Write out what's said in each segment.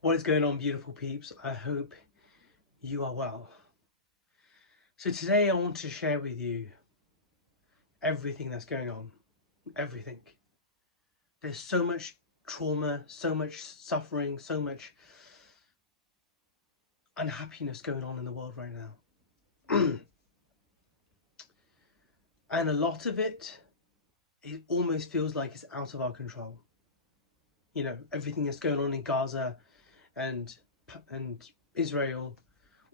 What is going on, beautiful peeps? I hope you are well. So today I want to share with you everything that's going on. Everything. There's so much trauma, so much suffering, so much unhappiness going on in the world right now. And a lot of it almost feels like it's out of our control. You know, everything that's going on in Gaza and and Israel,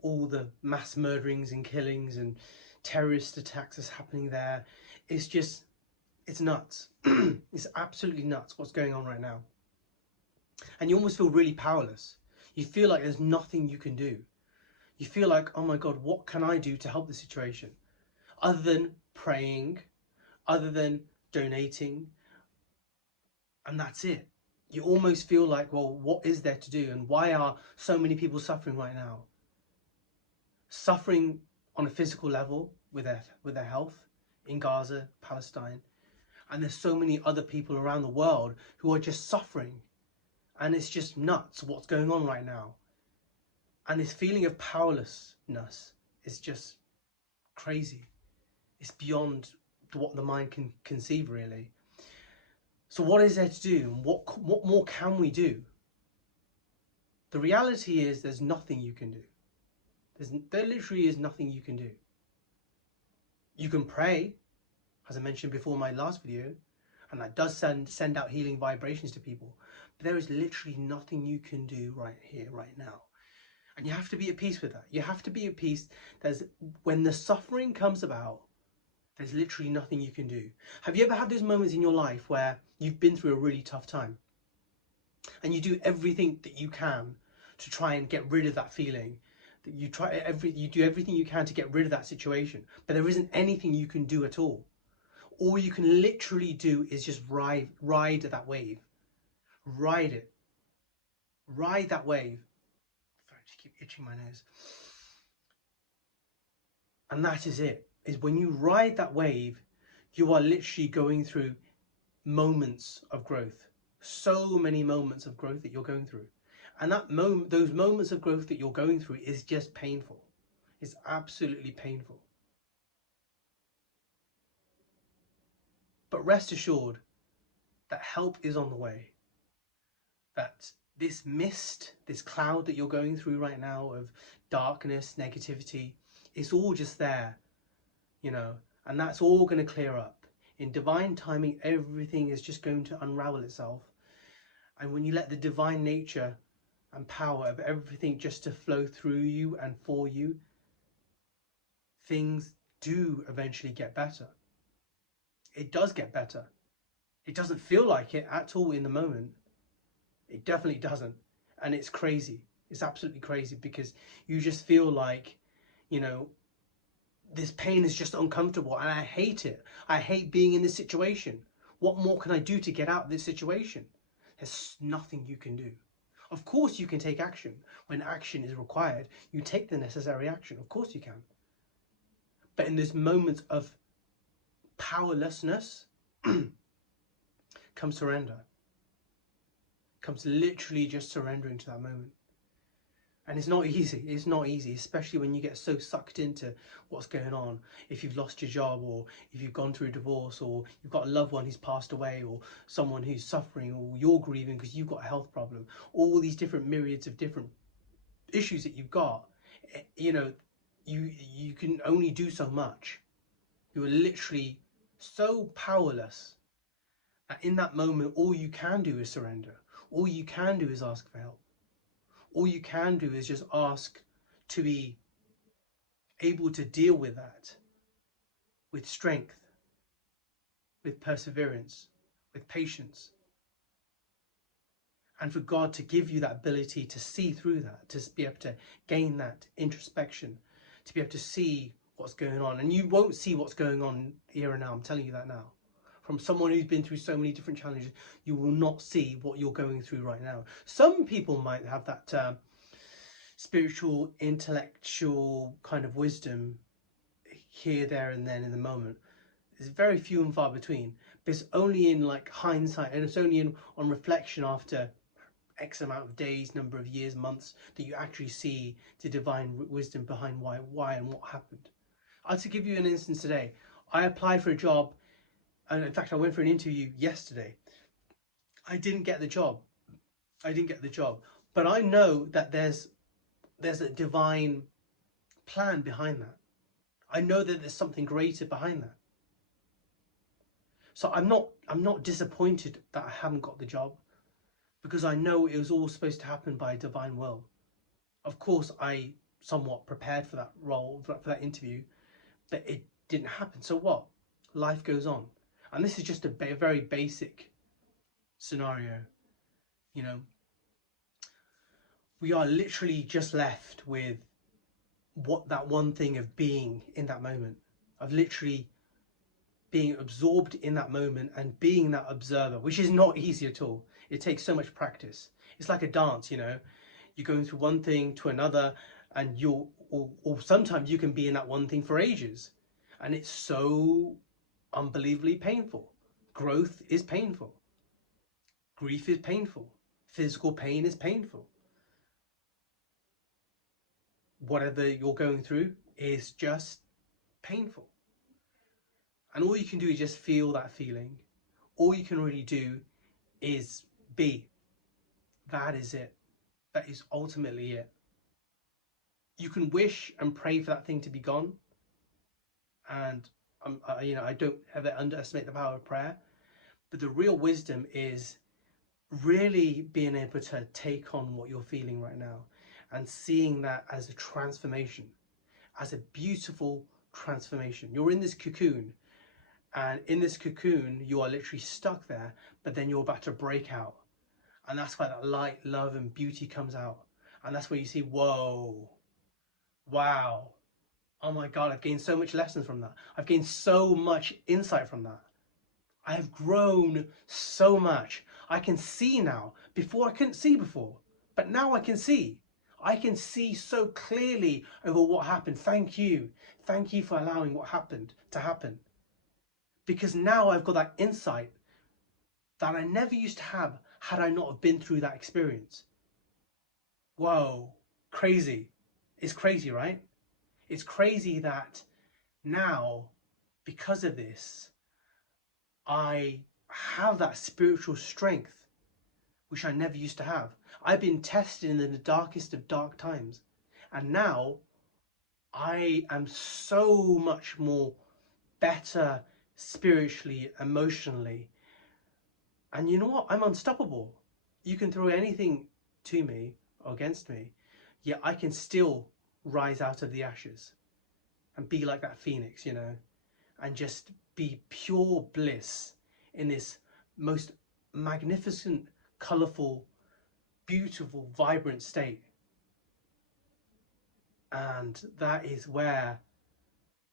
all the mass murderings and killings and terrorist attacks that's happening there. It's nuts. It's absolutely nuts what's going on right now. And you almost feel really powerless. You feel like there's nothing you can do. You feel like, oh my God, what can I do to help the situation? Other than praying, other than donating, and that's it. You almost feel like, well, what is there to do? And why are so many people suffering right now? Suffering on a physical level with their health in Gaza, Palestine, and there's so many other people around the world who are just suffering, and it's just nuts what's going on right now. And this feeling of powerlessness is just crazy. It's beyond what the mind can conceive, really. So what is there to do? What more can we do? The reality is there's nothing you can do. There literally is nothing you can do. You can pray, as I mentioned before in my last video, and that does send out healing vibrations to people. But there is literally nothing you can do right here, right now. And you have to be at peace with that. You have to be at peace. When the suffering comes about, there's literally nothing you can do. Have you ever had those moments in your life where you've been through a really tough time and you do everything that you can to try and get rid of that feeling? That you do everything you can to get rid of that situation, but there isn't anything you can do at all. All you can literally do is just ride that wave. Ride it. Ride that wave. Sorry, I just keep itching my nose. And that is it. Is when you ride that wave, you are literally going through moments of growth. So many moments of growth that you're going through. And those moments of growth that you're going through is just painful. It's absolutely painful. But rest assured that help is on the way. That this mist, this cloud that you're going through right now of darkness, negativity, it's all just there, you know, and that's all going to clear up. In divine timing, everything is just going to unravel itself. And when you let the divine nature and power of everything just to flow through you and for you, things do eventually get better. It does get better. It doesn't feel like it at all in the moment. It definitely doesn't. And it's crazy. It's absolutely crazy because you just feel like, you know, this pain is just uncomfortable and I hate it. I hate being in this situation. What more can I do to get out of this situation? There's nothing you can do. Of course you can take action. When action is required, you take the necessary action. Of course you can. But in this moment of powerlessness comes surrender. Comes literally just surrendering to that moment. And it's not easy. It's not easy, especially when you get so sucked into what's going on. If you've lost your job, or if you've gone through a divorce, or you've got a loved one who's passed away, or someone who's suffering, or you're grieving because you've got a health problem. All these different myriads of different issues that you've got, you know, you can only do so much. You are literally so powerless that in that moment, all you can do is surrender. All you can do is ask for help. All you can do is just ask to be able to deal with that with strength, with perseverance, with patience. And for God to give you that ability to see through that, to be able to gain that introspection, to be able to see what's going on. And you won't see what's going on here and now, I'm telling you that now. From someone who's been through so many different challenges, you will not see what you're going through right now. Some people might have that spiritual, intellectual kind of wisdom here, there and then in the moment. It's very few and far between, but it's only in like hindsight, and it's only on reflection after X amount of days, number of years, months, that you actually see the divine wisdom behind why and what happened. I'll to give you an instance today. I applied for a job, and in fact I went for an interview yesterday. I didn't get the job. But I know that there's a divine plan behind that. I know that there's something greater behind that. So I'm not disappointed that I haven't got the job, because I know it was all supposed to happen by divine will. Of course, I somewhat prepared for that role, for that interview, but it didn't happen. So what? Life goes on. And this is just a very basic scenario. You know, we are literally just left with what that one thing of being in that moment, of literally being absorbed in that moment and being that observer, which is not easy at all. It takes so much practice. It's like a dance, you know, you're going through one thing to another, and or sometimes you can be in that one thing for ages, and it's so unbelievably painful. Growth is painful. Grief is painful. Physical pain is painful. Whatever you're going through is just painful. And all you can do is just feel that feeling. All you can really do is be. That is it. That is ultimately it. You can wish and pray for that thing to be gone. And I don't ever underestimate the power of prayer. But the real wisdom is really being able to take on what you're feeling right now and seeing that as a transformation, as a beautiful transformation. You're in this cocoon, and in this cocoon you are literally stuck there, but then you're about to break out, and that's why that light, love and beauty comes out. And that's where you see, whoa, wow, oh my God, I've gained so much lessons from that. I've gained so much insight from that. I have grown so much. I can see now. Before I couldn't see before, but now I can see. I can see so clearly over what happened. Thank you. Thank you for allowing what happened to happen. Because now I've got that insight that I never used to have had I not have been through that experience. Whoa, crazy. It's crazy, right? It's crazy that now, because of this, I have that spiritual strength, which I never used to have. I've been tested in the darkest of dark times, and now I am so much more better spiritually, emotionally. And you know what? I'm unstoppable. You can throw anything to me or against me, yet I can still rise out of the ashes and be like that phoenix, you know, and just be pure bliss in this most magnificent, colourful, beautiful, vibrant state. And that is where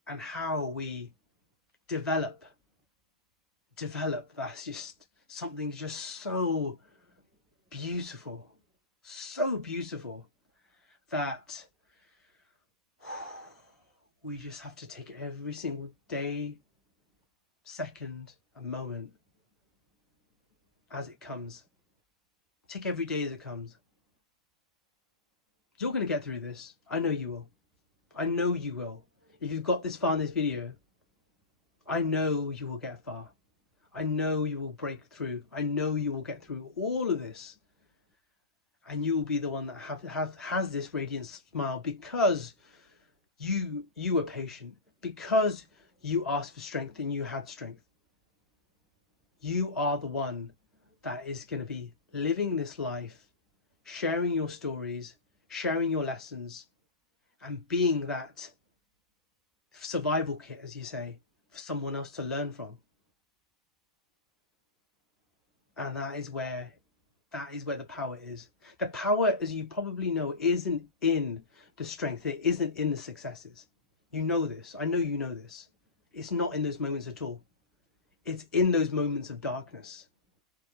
and how we develop. That's just something just so beautiful, that we just have to take every single day, second, and moment as it comes. Take every day as it comes. You're going to get through this. I know you will. I know you will. If you've got this far in this video, I know you will get far. I know you will break through. I know you will get through all of this. And you will be the one that has this radiant smile, because you were patient, because you asked for strength and you had strength. You are the one that is going to be living this life, sharing your stories, sharing your lessons, and being that survival kit, as you say, for someone else to learn from. And that is where the power is. The power, as you probably know, isn't in the strength. It isn't in the successes. You know this. I know you know this. It's not in those moments at all. It's in those moments of darkness.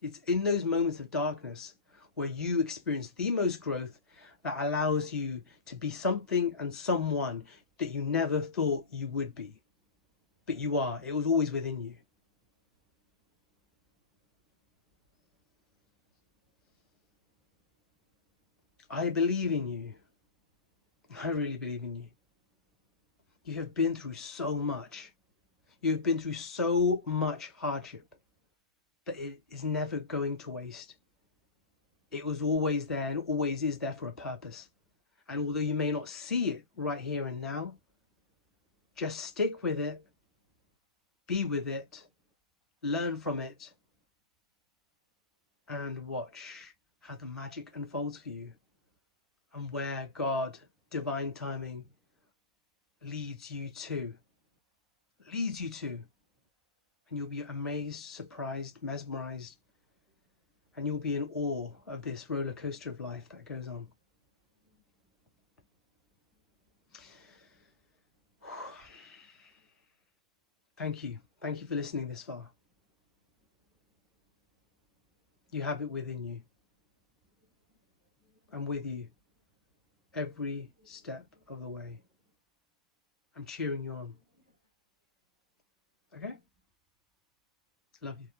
It's in those moments of darkness where you experience the most growth, that allows you to be something and someone that you never thought you would be. But you are. It was always within you. I believe in you. I really believe in you. You have been through so much. You've been through so much hardship that it is never going to waste. It was always there and always is there for a purpose. And although you may not see it right here and now, just stick with it, be with it, learn from it, and watch how the magic unfolds for you and where God, divine timing, leads you to. Leads you to. And you'll be amazed, surprised, mesmerized, and you'll be in awe of this roller coaster of life that goes on. Thank you. Thank you for listening this far. You have it within you. I'm with you every step of the way. I'm cheering you on. Okay? Love you.